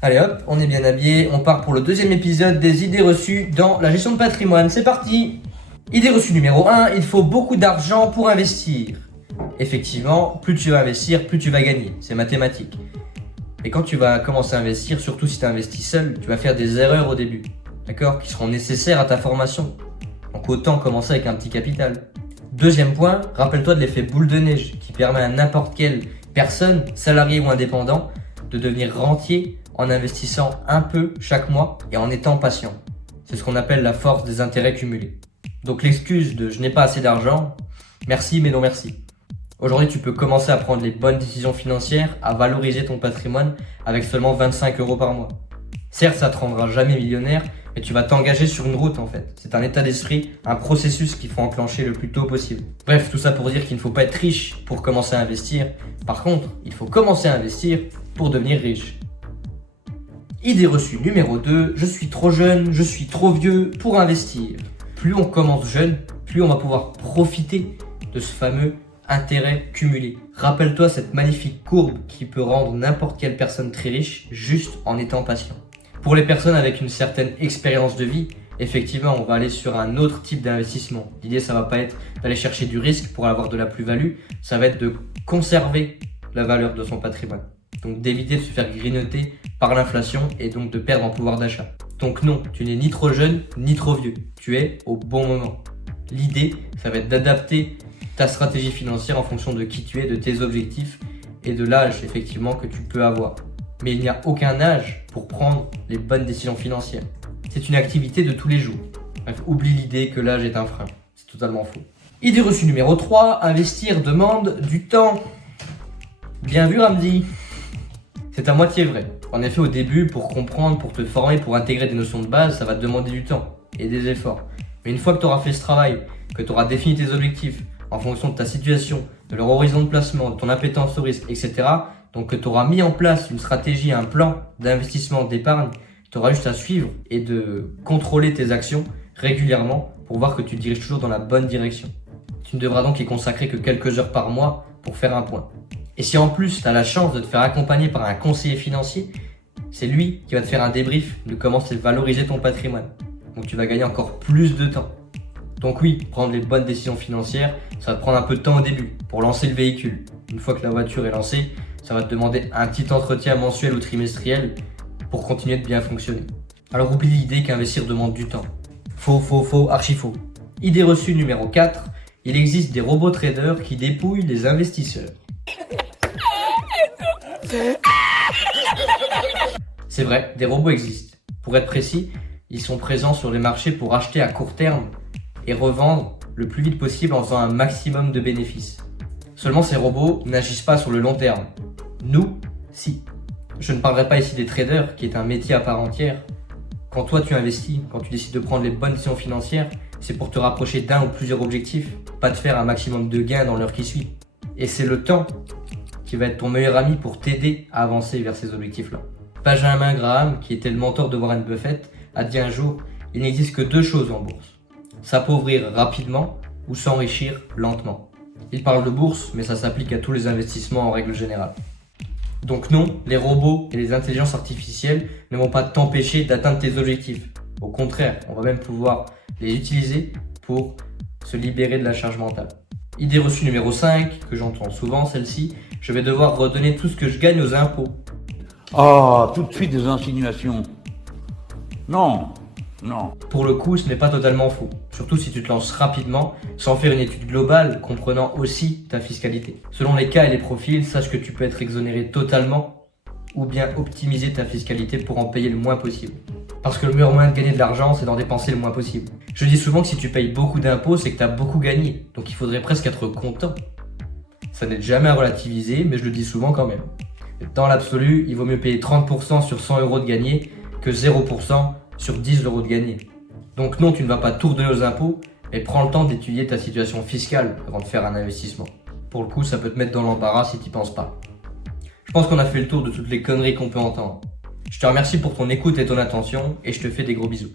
Allez hop, on est bien habillé, on part pour le deuxième épisode des idées reçues dans la gestion de patrimoine. C'est parti! Idée reçue numéro 1, il faut beaucoup d'argent pour investir. Effectivement, plus tu vas investir, plus tu vas gagner. C'est mathématique. Et quand tu vas commencer à investir, surtout si tu investis seul, tu vas faire des erreurs au début. D'accord? Qui seront nécessaires à ta formation. Donc autant commencer avec un petit capital. Deuxième point, rappelle-toi de l'effet boule de neige qui permet à n'importe quelle personne, salarié ou indépendant, de devenir rentier en investissant un peu chaque mois et en étant patient. C'est ce qu'on appelle la force des intérêts cumulés. Donc l'excuse de je n'ai pas assez d'argent, merci mais non merci. Aujourd'hui, tu peux commencer à prendre les bonnes décisions financières, à valoriser ton patrimoine avec seulement 25 € par mois. Certes, ça ne te rendra jamais millionnaire, mais tu vas t'engager sur une route en fait. C'est un état d'esprit, un processus qu'il faut enclencher le plus tôt possible. Bref, tout ça pour dire qu'il ne faut pas être riche pour commencer à investir. Par contre, il faut commencer à investir pour devenir riche. Idée reçue numéro 2, je suis trop jeune, je suis trop vieux pour investir. Plus on commence jeune, plus on va pouvoir profiter de ce fameux intérêt cumulé. Rappelle-toi cette magnifique courbe qui peut rendre n'importe quelle personne très riche juste en étant patient. Pour les personnes avec une certaine expérience de vie, effectivement, on va aller sur un autre type d'investissement. L'idée, ça va pas être d'aller chercher du risque pour avoir de la plus-value, ça va être de conserver la valeur de son patrimoine. Donc d'éviter de se faire grignoter par l'inflation et donc de perdre en pouvoir d'achat. Donc non, tu n'es ni trop jeune ni trop vieux, tu es au bon moment. L'idée, ça va être d'adapter ta stratégie financière en fonction de qui tu es, de tes objectifs et de l'âge effectivement que tu peux avoir. Mais il n'y a aucun âge pour prendre les bonnes décisions financières. C'est une activité de tous les jours. Bref, oublie l'idée que l'âge est un frein, c'est totalement faux. Idée reçue numéro 3, investir demande du temps. Bien vu Ramzi. C'est à moitié vrai. En effet, au début, pour comprendre, pour te former, pour intégrer des notions de base, ça va te demander du temps et des efforts. Mais une fois que tu auras fait ce travail, que tu auras défini tes objectifs en fonction de ta situation, de leur horizon de placement, de ton appétence au risque, etc., donc que tu auras mis en place une stratégie, un plan d'investissement, d'épargne, tu auras juste à suivre et de contrôler tes actions régulièrement pour voir que tu diriges toujours dans la bonne direction. Tu ne devras donc y consacrer que quelques heures par mois pour faire un point. Et si en plus tu as la chance de te faire accompagner par un conseiller financier, c'est lui qui va te faire un débrief de comment c'est valoriser ton patrimoine. Donc tu vas gagner encore plus de temps. Donc oui, prendre les bonnes décisions financières, ça va te prendre un peu de temps au début pour lancer le véhicule. Une fois que la voiture est lancée, ça va te demander un petit entretien mensuel ou trimestriel pour continuer de bien fonctionner. Alors oublie l'idée qu'investir demande du temps. Faux, archi faux. Idée reçue numéro 4, il existe des robots traders qui dépouillent les investisseurs. C'est vrai, des robots existent. Pour être précis, ils sont présents sur les marchés pour acheter à court terme et revendre le plus vite possible en faisant un maximum de bénéfices. Seulement ces robots n'agissent pas sur le long terme. Nous, si. Je ne parlerai pas ici des traders, qui est un métier à part entière. Quand toi tu investis, quand tu décides de prendre les bonnes décisions financières, c'est pour te rapprocher d'un ou plusieurs objectifs, pas de faire un maximum de gains dans l'heure qui suit. Et c'est le temps qui va être ton meilleur ami pour t'aider à avancer vers ces objectifs-là. Benjamin Graham, qui était le mentor de Warren Buffett, a dit un jour, il n'existe que deux choses en bourse. S'appauvrir rapidement ou s'enrichir lentement. Il parle de bourse, mais ça s'applique à tous les investissements en règle générale. Donc non, les robots et les intelligences artificielles ne vont pas t'empêcher d'atteindre tes objectifs. Au contraire, on va même pouvoir les utiliser pour se libérer de la charge mentale. Idée reçue numéro 5, que j'entends souvent celle-ci, je vais devoir redonner tout ce que je gagne aux impôts. Ah, tout de suite des insinuations. Non. Pour le coup, ce n'est pas totalement faux. Surtout si tu te lances rapidement, sans faire une étude globale comprenant aussi ta fiscalité. Selon les cas et les profils, sache que tu peux être exonéré totalement ou bien optimiser ta fiscalité pour en payer le moins possible. Parce que le meilleur moyen de gagner de l'argent, c'est d'en dépenser le moins possible. Je dis souvent que si tu payes beaucoup d'impôts, c'est que tu as beaucoup gagné. Donc il faudrait presque être content. Ça n'est jamais à relativiser, mais je le dis souvent quand même. Dans l'absolu, il vaut mieux payer 30% sur 100 € de gagné que 0% sur 10 € de gagné. Donc non, tu ne vas pas tout redonner aux impôts, mais prends le temps d'étudier ta situation fiscale avant de faire un investissement. Pour le coup, ça peut te mettre dans l'embarras si tu n'y penses pas. Je pense qu'on a fait le tour de toutes les conneries qu'on peut entendre. Je te remercie pour ton écoute et ton attention, et je te fais des gros bisous.